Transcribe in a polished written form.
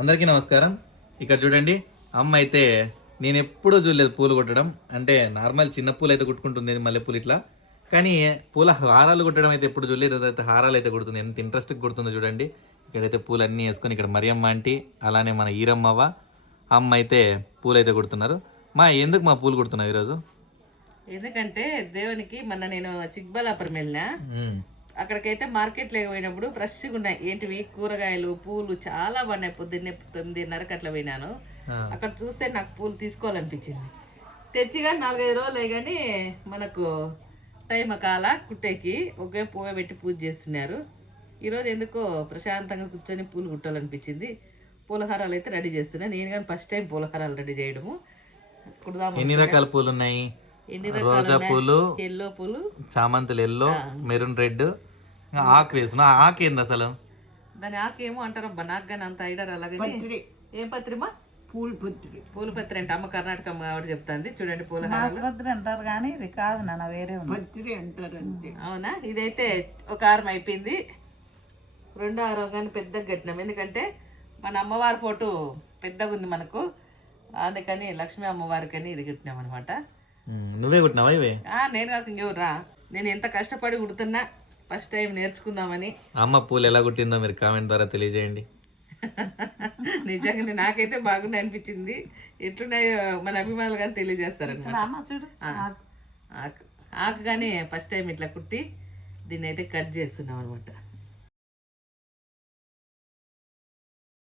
అందరికీ నమస్కారం. ఇక్కడ చూడండి, అమ్మ అయితే నేను ఎప్పుడూ చూడలేదు పూలు కుట్టడం. అంటే నార్మల్ చిన్న పూలు అయితే కుట్టుకుంటుంది, మల్లెపూలు ఇట్లా. కానీ పూల హారాలు కుట్టడం అయితే ఎప్పుడు చూడలేదు. అదైతే హారాలు అయితే కుడుతుంది. ఎంత ఇంట్రెస్ట్గా కుడుతుందో చూడండి. ఇక్కడైతే పూలు అన్నీ వేసుకొని ఇక్కడ మరియమ్మ ఆంటీ, అలానే మన ఈరమ్మవ్వ, అమ్మ అయితే పూలు అయితే కుడుతున్నారు. ఎందుకు మా పూలు కుడుతున్నావు ఈరోజు? ఎందుకంటే దేవునికి మొన్న నేను చిక్బలాపురం వెళ్ళినా, అక్కడికైతే మార్కెట్ పోయినప్పుడు ఫ్రెష్గా ఉన్నాయి. ఏంటివి కూరగాయలు పూలు చాలా బాగున్నాయి. పొద్దున్నే 9:30కి అట్లా పోయినాను. అక్కడ చూస్తే నాకు పూలు తీసుకోవాలనిపించింది. తెచ్చిగా 4-5 రోజులు కానీ మనకు టైం కాల కుట్టేకి ఒకే పువ్వు పెట్టి పూజ చేస్తున్నారు. ఈరోజు ఎందుకో ప్రశాంతంగా కూర్చొని పూలు కుట్టాలనిపించింది. పూలహారాలు అయితే రెడీ చేస్తున్నా. నేను కానీ ఫస్ట్ టైం పూలహారాలు రెడీ చేయడము. ఎన్ని రకాల పూలు ఉన్నాయి? రోజా పూలు, ఎల్లో పూలు, చామంతులు ఎల్లో, మెరూన్ రెడ్, ఆకు వేసిన. ఆకు ఏంది అసలు? దాని ఆకు ఏమో అంటారబ్బా, నాకు కానీ అంత ఐడియా అలాగే. ఏం పత్రిమా? పూల పత్రి అంటే అమ్మ కర్ణాటక అమ్మ కాబట్టి చెప్తాంది. చూడండి పూలపత్రి అంటారు కానీ ఇది కాదు నాన్న, వేరే పత్రి అంటారు అంతే. అవునా? ఇదైతే ఒక ఆరం అయిపోయింది. రెండో ఆరం కానీ పెద్దగా కట్టినాం. ఎందుకంటే మన అమ్మవారి ఫోటో పెద్దగా ఉంది మనకు, అందుకని లక్ష్మీ అమ్మవారికి అని ఇది కట్టినాం అనమాట. నువ్వే కుట్టినావా ఇవి? నేను కాక ఇంకెవరు రా. నేను ఎంత కష్టపడి కుడుతున్నా, ఫస్ట్ టైం నేర్చుకుందామని. అమ్మ పూలు ఎలా కుట్టిందో మీరు కామెంట్ ద్వారా తెలియజేయండి. నిజంగా నాకైతే బాగున్నాయి అనిపించింది. ఎట్లున్నాయో మన అభిమానులు కానీ తెలియజేస్తారనమాట. ఆకు కానీ ఫస్ట్ టైం ఇట్లా కుట్టి దీన్ని అయితే కట్ చేస్తున్నాం అనమాట.